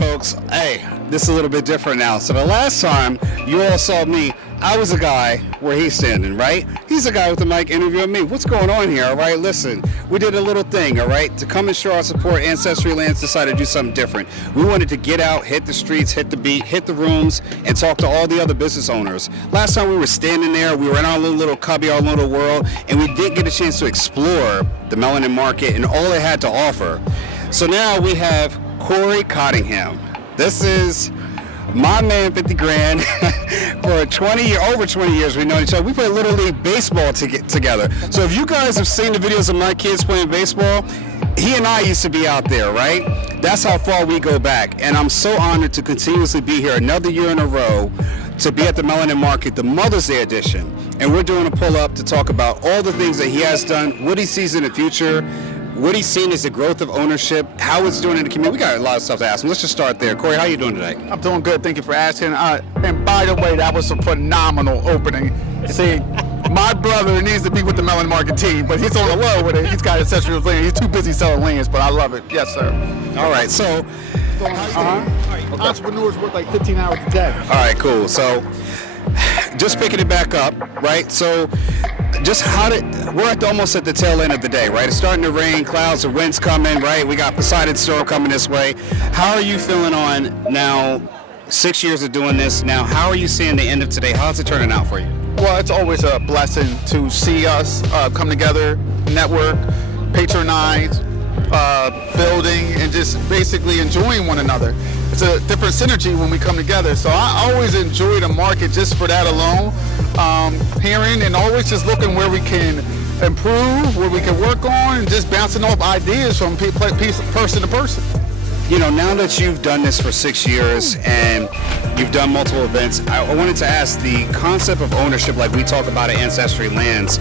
folks. Hey, this is a little bit different now. So the last time you all saw me, I was a guy where he's standing, right? He's a guy with the mic interviewing me. What's going on here, all right? Listen, we did a little thing, all right? To come and show our support, Ancestry Land decided to do something different. We wanted to get out, hit the streets, hit the beat, hit the rooms, and talk to all the other business owners. Last time we were standing there, we were in our little cubby, our little world, and we didn't get a chance to explore the Melanin Market and all it had to offer. So now we have Corey Cottingham. This is my man, 50 grand. For over 20 years we've known each other. We play Little League baseball together. So if you guys have seen the videos of my kids playing baseball, he and I used to be out there, right? That's how far we go back. And I'm so honored to continuously be here another year in a row to be at the Melanin Market, the Mother's Day edition. And we're doing a pull-up to talk about all the things that he has done, what he sees in the future, what he's seen is the growth of ownership, how it's doing in the community. We got a lot of stuff to ask him. Let's just start there. Corey, how you doing today? I'm doing good. Thank you for asking. And by the way, that was a phenomenal opening. See, my brother needs to be with the Melanin Market team, but he's on the low with it. He's got Ancestry Land. He's too busy selling lands, but I love it. Yes, sir. All right, so entrepreneurs work like 15 hours a day. All right, cool. So just picking it back up, right? So just we're almost at the tail end of the day, right? It's starting to rain, clouds, the wind's coming, right? We got Poseidon storm coming this way. How are you feeling on now 6 years of doing this? Now, how are you seeing the end of today? How's it turning out for you? Well, it's always a blessing to see us come together, network, patronize, building, and just basically enjoying one another. It's a different synergy when we come together. So I always enjoy the market just for that alone. Hearing and always just looking where we can improve, where we can work on, and just bouncing off ideas from person to person. You know, now that you've done this for 6 years and you've done multiple events, I wanted to ask the concept of ownership, like we talk about at Ancestry Lands.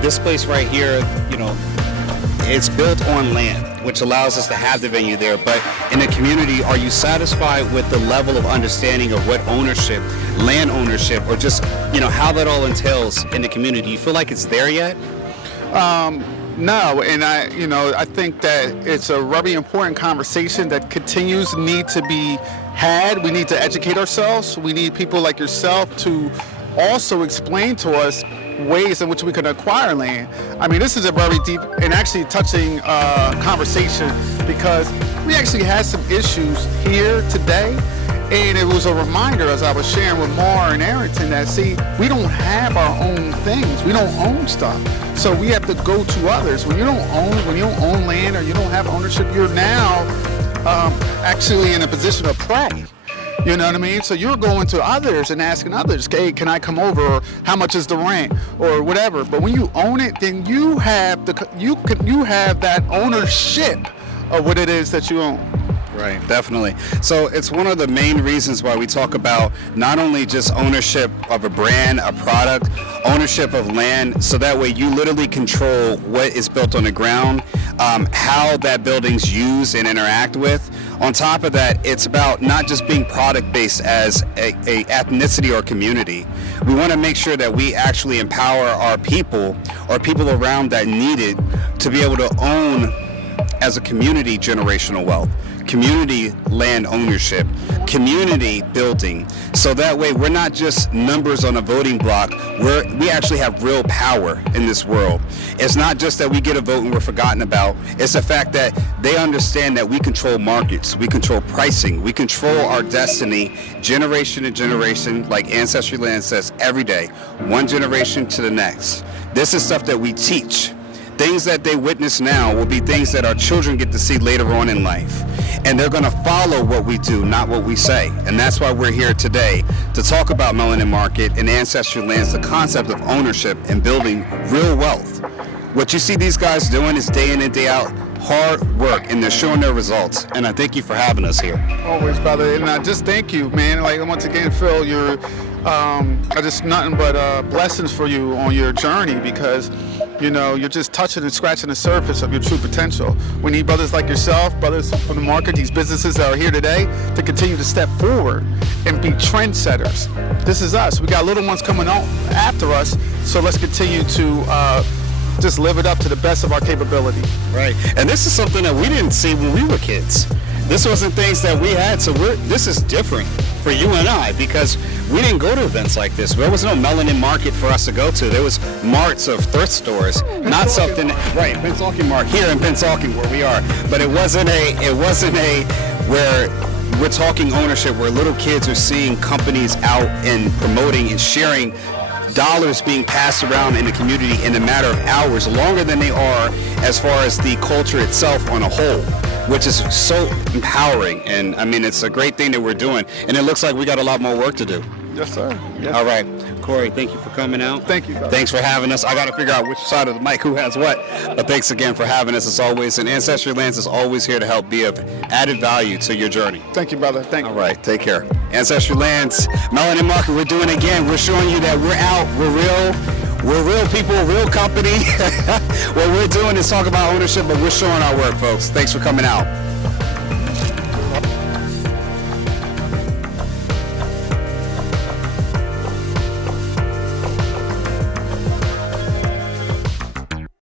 This place right here, you know, it's built on land, which allows us to have the venue there. But in the community, are you satisfied with the level of understanding of what ownership, land ownership, or just, you know, how that all entails in the community? Do you feel like it's there yet? No, and I think that it's a very important conversation that continues need to be had. We need to educate ourselves. We need people like yourself to also explain to us ways in which we can acquire land. I mean, this is a very deep and actually touching conversation, because we actually had some issues here today, and it was a reminder, as I was sharing with Mar and Arrington, that see, we don't have our own things. We don't own stuff, so we have to go to others. When you don't own land, or you don't have ownership, you're now actually in a position of prey. You know what I mean? So you're going to others and asking others, hey, can I come over? Or how much is the rent? Or whatever. But when you own it, then you have that ownership of what it is that you own. Right, definitely. So it's one of the main reasons why we talk about not only just ownership of a brand, a product, ownership of land, so that way you literally control what is built on the ground, how that building's used and interact with. On top of that, it's about not just being product-based as a ethnicity or community. We want to make sure that we actually empower our people or people around that need it to be able to own, as a community, generational wealth, community land ownership, community building. So that way we're not just numbers on a voting block, we actually have real power in this world. It's not just that we get a vote and we're forgotten about. It's the fact that they understand that we control markets, we control pricing, we control our destiny generation to generation, like Ancestry Land says every day, one generation to the next. This is stuff that we teach. Things that they witness now will be things that our children get to see later on in life. And they're going to follow what we do, not what we say. And that's why we're here today to talk about Melanin Market and Ancestry Lands, the concept of ownership and building real wealth. What you see these guys doing is day in and day out hard work, and they're showing their results. And I thank you for having us here. Always, brother. And I just thank you, man. Like, once again, Phil, you're just nothing but blessings for you on your journey, because you know, you're just touching and scratching the surface of your true potential. We need brothers like yourself, brothers from the market, these businesses that are here today, to continue to step forward and be trendsetters. This is us. We got little ones coming on after us, so let's continue to just live it up to the best of our capability. Right. And this is something that we didn't see when we were kids. this wasn't things that we had. So this is different for you and I, because we didn't go to events like this. There was no Melanin Market for us to go to. There was marts of thrift stores, not something, right, Pennsauken Market here in Pennsauken where we are. But it wasn't a where we're talking ownership, where little kids are seeing companies out and promoting and sharing dollars being passed around in the community in a matter of hours, longer than they are as far as the culture itself on a whole, which is so empowering. And I mean, it's a great thing that we're doing, and it looks like we got a lot more work to do. Yes, sir. Yes. All right, Corey, thank you for coming out. Thank you, brother. Thanks for having us. I got to figure out which side of the mic who has what, but thanks again for having us as always. And Ancestry Lands is always here to help be of added value to your journey. Thank you, brother. Thank you. All right, take care. Ancestry Lands, Melanin Market, we're doing it again. We're showing you that we're out, we're real people, real company. What we're doing is talk about ownership, but we're showing our work, folks. Thanks for coming out.